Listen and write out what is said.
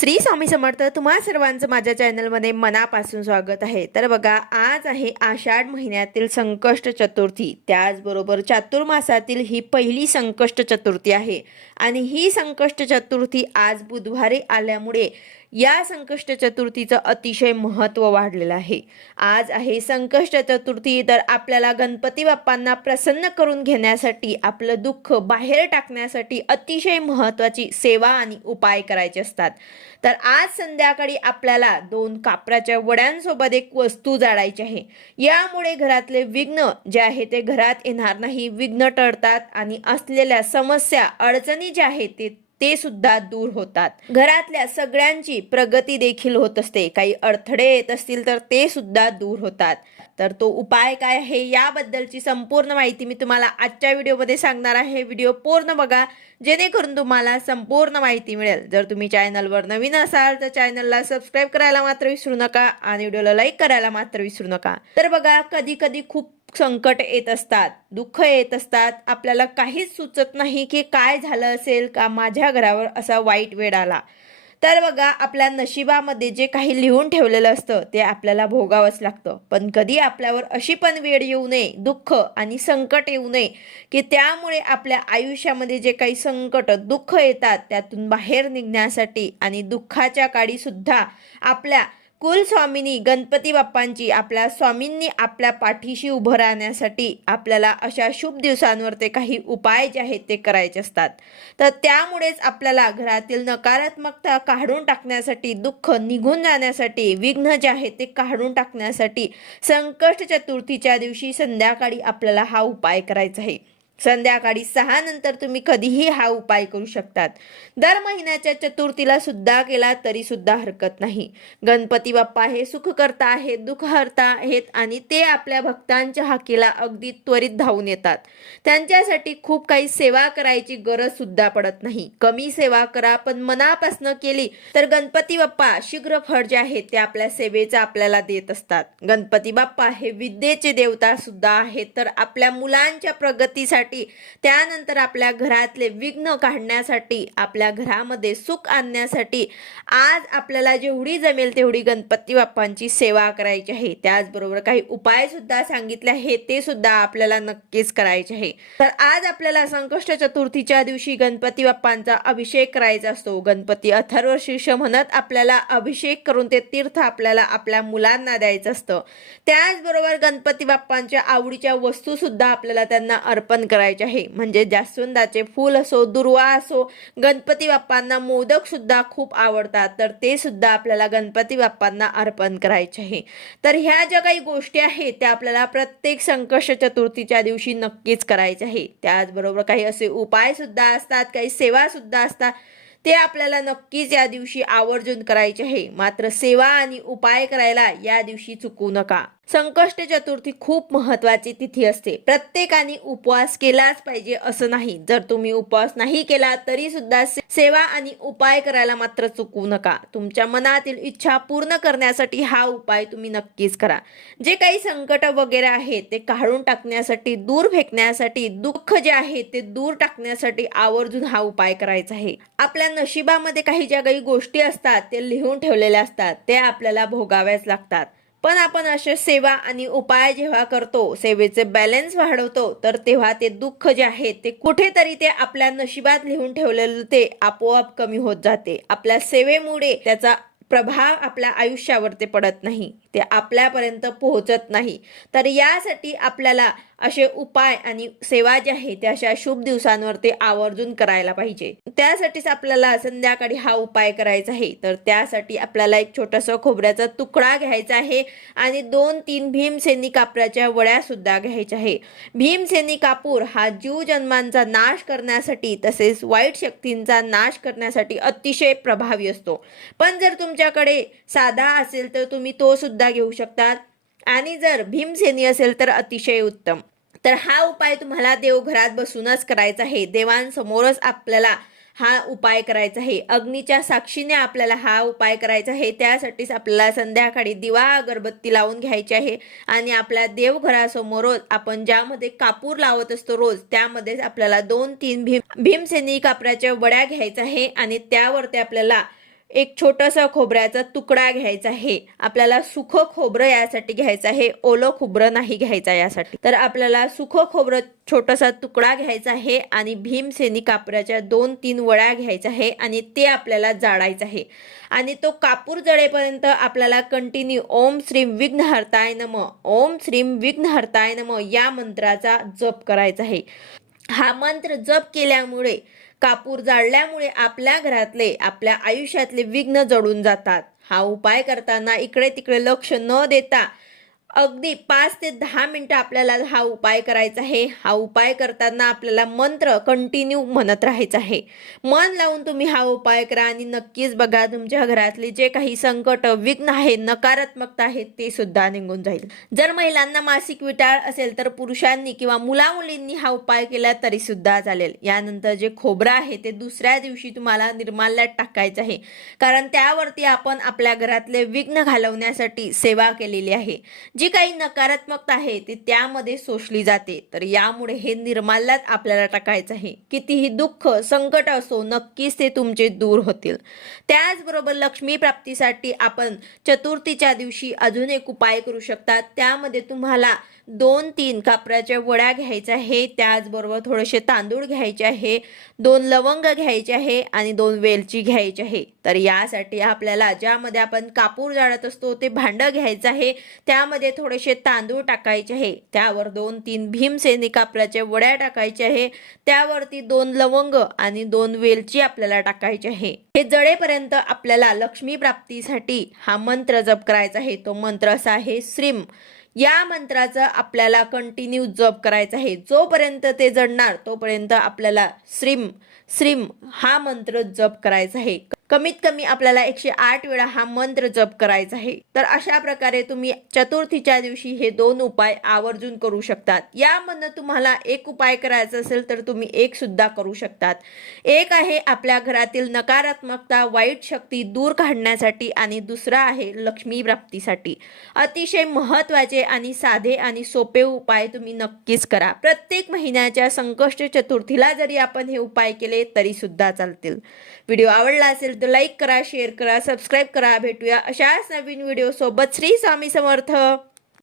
श्री स्वामी समर्थ तुम्हा सर्वांचं माझ्या चॅनलमध्ये मनापासून स्वागत आहे. तर बघा आज आहे आषाढ महिन्यातील संकष्ट चतुर्थी. त्याचबरोबर चातुर्मासातील ही पहिली संकष्ट चतुर्थी आहे. आणि ही संकष्ट चतुर्थी आज बुधवारी आल्यामुळे या संकष्ट चतुर्थीचं अतिशय महत्त्व वाढलेलं आहे. आज आहे संकष्ट चतुर्थी तर आपल्याला गणपती बाप्पांना प्रसन्न करून घेण्यासाठी आपलं दुःख बाहेर टाकण्यासाठी अतिशय महत्त्वाची सेवा आणि उपाय करायचे असतात. तर आज संध्याकाळी आपल्याला दोन कापराच्या वड्यांसोबत एक वस्तू जाळायची आहे. यामुळे घरातले विघ्न जे आहे ते घरात येणार नाही. विघ्न टळतात आणि असलेल्या समस्या अडचणी ज्या आहेत ते ते सुद्धा दूर होतात. घरातल्या सगळ्यांची प्रगती देखील होत असते. काही अडथळे येत असतील तर ते सुद्धा दूर होतात. तर तो उपाय काय आहे याबद्दलची संपूर्ण माहिती मी तुम्हाला आजच्या व्हिडिओमध्ये सांगणार आहे. व्हिडिओ पूर्ण बघा जेणेकरून तुम्हाला संपूर्ण माहिती मिळेल. जर तुम्ही चॅनलवर नवीन असाल तर चॅनलला सबस्क्राईब करायला मात्र विसरू नका आणि व्हिडिओला लाईक करायला मात्र विसरू नका. तर बघा कधी कधी खूप संकट येत असतात दुःख येत असतात. आपल्याला काहीच सुचत नाही की काय झालं असेल का माझ्या घरावर असा वाईट वेळ आला. तर बघा आपल्या नशिबामध्ये जे काही लिहून ठेवलेलं असतं ते आपल्याला भोगावंच लागतं. पण कधी आपल्यावर अशी पण वेळ येऊ नये दुःख आणि संकट येऊ नये की त्यामुळे आपल्या आयुष्यामध्ये जे काही संकट दुःख येतात त्यातून बाहेर निघण्यासाठी आणि दुःखाच्या काळीसुद्धा आपल्या कुलस्वामिनी गणपती बाप्पांची आपल्या स्वामींनी आपल्या पाठीशी उभं राहण्यासाठी आपल्याला अशा शुभ दिवसांवर ते काही उपाय जे आहेत ते करायचे असतात. तर त्यामुळेच आपल्याला घरातील नकारात्मकता काढून टाकण्यासाठी दुःख निघून जाण्यासाठी विघ्न जे आहे ते काढून टाकण्यासाठी संकष्ट चतुर्थीच्या दिवशी संध्याकाळी आपल्याला हा उपाय करायचा आहे. संध्याकाळी सहा नंतर तुम्ही कधीही हा उपाय करू शकतात. दर महिन्याच्या चतुर्थीला सुद्धा केला तरी सुद्धा हरकत नाही. गणपती बाप्पा हे सुख करता आहेत दुःख हरता आहेत आणि ते आपल्या भक्तांच्या हाकेला अगदी त्वरित धावून येतात. त्यांच्यासाठी खूप काही सेवा करायची गरज सुद्धा पडत नाही. कमी सेवा करा पण मनापासनं केली तर गणपती बाप्पा शीघ्र फळ जे आहेत ते आपल्या सेवेचा आपल्याला देत असतात. गणपती बाप्पा हे विद्येचे देवता सुद्धा आहेत तर आपल्या मुलांच्या प्रगतीसाठी त्यानंतर आपल्या घरातले विघ्न काढण्यासाठी आपल्या घरामध्ये सुख आणण्यासाठी आज आपल्याला जेवढी जमेल तेवढी गणपती बाप्पांची सेवा करायची आहे. त्याचबरोबर काही उपाय सुद्धा सांगितले आहे ते सुद्धा आपल्याला नक्कीच करायचे आहे. तर आज आपल्याला संकष्ट चतुर्थीच्या दिवशी गणपती बाप्पांचा अभिषेक करायचा असतो. गणपती अथर्व शीर्ष म्हणत आपल्याला अभिषेक करून ते तीर्थ आपल्याला आपल्या मुलांना द्यायचं असतं. त्याचबरोबर गणपती बाप्पांच्या आवडीच्या वस्तू सुद्धा आपल्याला त्यांना अर्पण करायचे आहे. म्हणजे जास्वंदाचे फूल असो दुर्वा असो गणपती बाप्पांना मोदक सुद्धा खूप आवडतात. तर ते सुद्धा आपल्याला गणपती बाप्पांना अर्पण करायचे आहे. तर ह्या ज्या काही गोष्टी आहेत त्या आपल्याला प्रत्येक संकष्ट चतुर्थीच्या दिवशी नक्कीच करायचे आहे. त्याचबरोबर काही असे उपाय सुद्धा असतात काही सेवा सुद्धा असतात. ते आपल्याला नक्कीच या दिवशी आवर्जून करायचे आहे. मात्र सेवा आणि उपाय करायला या दिवशी चुकू नका. संकष्ट चतुर्थी खूप महत्वाची तिथी असते. प्रत्येकाने उपवास केलाच पाहिजे असं नाही. जर तुम्ही उपवास नाही केला तरी सुद्धा सेवा आणि उपाय करायला मात्र चुकू नका. तुमच्या मनातील इच्छा पूर्ण करण्यासाठी हा उपाय तुम्ही नक्कीच करा. जे काही संकट वगैरे आहे ते काढून टाकण्यासाठी दूर फेकण्यासाठी दुःख जे आहे ते दूर टाकण्यासाठी आवर्जून हा उपाय करायचा आहे. आपल्या नशिबामध्ये काही ज्या काही गोष्टी असतात ते लिहून ठेवलेल्या असतात. ते आपल्याला भोगाव्याच लागतात. पण आपण अशा सेवा आणि उपाय जेव्हा करतो सेवेचे बॅलन्स वाढवतो तर तेव्हा ते दुःख जे आहे ते कुठेतरी ते आपल्या नशिबात लिहून ठेवलेलं ते आपोआप कमी होत जाते. आपल्या सेवेमुळे त्याचा प्रभाव आपल्या आयुष्यावर ते पडत नाही. ते आपल्यापर्यंत पोहोचत नाही. तर यासाठी आपल्याला असे उपाय आणि सेवा ज्या आहे त्या अशा शुभ दिवसांवर ते आवर्जून करायला पाहिजे. त्यासाठीच आपल्याला संध्याकाळी हा उपाय करायचा आहे. तर त्यासाठी आपल्याला एक छोटासा खोबऱ्याचा तुकडा घ्यायचा आहे आणि दोन तीन भीमसेनी कापराच्या वड्या सुद्धा घ्यायच्या आहे. भीमसेनी कापूर हा जीव जन्मांचा नाश करण्यासाठी तसेच वाईट शक्तींचा नाश करण्यासाठी अतिशय प्रभावी असतो. पण जर तुमच्याकडे साधा असेल तर तुम्ही तो सुद्धा घेऊ शकतात. आणि जर भीमसेनी असेल तर अतिशय उत्तम. तर हा उपाय तुम्हाला देवघरात बसूनच करायचा आहे. देवांसमोरच आपल्याला हा उपाय करायचा आहे. अग्नीच्या साक्षीने आपल्याला हा उपाय करायचा आहे. त्यासाठीच आपल्याला संध्याकाळी दिवा अगरबत्ती लावून घ्यायची आहे. आणि आपल्या देवघरासमोरच आपण ज्यामध्ये कापूर लावत असतो रोज त्यामध्येच आपल्याला दोन तीन भीम भीमसेनी कापराच्या वड्या घ्यायचा आहे. आणि त्यावरती आपल्याला एक छोटासा खोबऱ्याचा तुकडा घ्यायचा आहे. आपल्याला सुखं खोबरं यासाठी घ्यायचं आहे. ओलं खोबरं नाही घ्यायचं यासाठी. तर आपल्याला सुखं खोबरं छोटासा तुकडा घ्यायचा आहे आणि भीमसेनी कापराच्या दोन तीन वड्या घ्यायच्या आहे आणि ते आपल्याला जाळायचं आहे. आणि तो कापूर जळेपर्यंत आपल्याला कंटिन्यू ओम श्रीम विघ्नहर्ताय नम ओम श्रीम विघ्नहर्ताय नम या मंत्राचा जप करायचा आहे. हा मंत्र जप केल्यामुळे कापूर जाळल्यामुळे आपल्या घरातले आपल्या आयुष्यातले विघ्न जडून जातात. हा उपाय करताना इकडे तिकडे लक्ष न देता अगदी पाच ते दहा मिनिटं आपल्याला हा उपाय करायचा आहे. हा उपाय करताना आपल्याला मंत्र कंटिन्यू म्हणत राहायचं आहे. मन लावून तुम्ही हा उपाय करा आणि नक्कीच बघा तुमच्या घरातले जे काही संकट विघ्न आहे नकारात्मकता आहे ते सुद्धा निघून जाईल. जर महिलांना मासिक विटाळ असेल तर पुरुषांनी किंवा मुला मुलींनी हा उपाय केला तरी सुद्धा चालेल. यानंतर जे खोबरं आहे ते दुसऱ्या दिवशी तुम्हाला निर्माल्यात टाकायचं आहे. कारण त्यावरती आपण आपल्या घरातले विघ्न घालवण्यासाठी सेवा केलेली आहे. जी काही नकारात्मकता आहे ती त्यामध्ये सोशली जाते. तर यामुळे हे निर्माल्यात आपल्याला टाकायचं आहे. कितीही दुःख संकट असो नक्कीच ते तुमचे दूर होतील. त्याचबरोबर लक्ष्मी प्राप्तीसाठी आपण चतुर्थीच्या दिवशी अजून एक उपाय करू शकता त्यामध्ये तुम्हाला दोन तीन कापराच्या वड्या घ्यायच्या आहे त्याचबरोबर थोडेसे तांदूळ घ्यायचे आहे दोन लवंग घ्यायचे आहे आणि दोन वेलची घ्यायची आहे. तर यासाठी आपल्याला ज्यामध्ये आपण कापूर जाळत असतो ते भांडं घ्यायचं आहे त्यामध्ये थोडेसे तांदूळ टाकायचे आहे. त्यावर दोन तीन भीमसेनी कापराच्या वड्या टाकायच्या आहे त्यावरती दोन लवंग आणि दोन वेलची आपल्याला टाकायची आहे. हे जळेपर्यंत आपल्याला लक्ष्मी प्राप्तीसाठी हा मंत्र जप करायचा आहे. तो मंत्र असा आहे श्रीम. या मंत्राचं आपल्याला कंटिन्यू जप करायचा आहे. जोपर्यंत ते जडणार तोपर्यंत आपल्याला श्रीम श्रीम हा मंत्र जप करायचा आहे. कमीत कमी आपल्याला एकशे आठ वेळा हा मंत्र जप करायचा आहे. तर अशा प्रकारे तुम्ही चतुर्थीच्या दिवशी हे दोन उपाय आवर्जून करू शकतात. यामधनं तुम्हाला एक उपाय करायचा असेल तर तुम्ही एक सुद्धा करू शकतात. एक आहे आपल्या घरातील नकारात्मकता वाईट शक्ती दूर काढण्यासाठी आणि दुसरा आहे लक्ष्मी प्राप्तीसाठी. अतिशय महत्त्वाचे आणि साधे आणि सोपे उपाय तुम्ही नक्कीच करा. प्रत्येक महिन्याच्या संकष्ट चतुर्थीला जरी आपण हे उपाय केले तरी सुद्धा चालतील. व्हिडिओ आवडला असेल तर लाईक करा शेअर करा सबस्क्राईब करा. भेटूया अशाच नवीन व्हिडिओ सोबत श्री स्वामी समर्थ.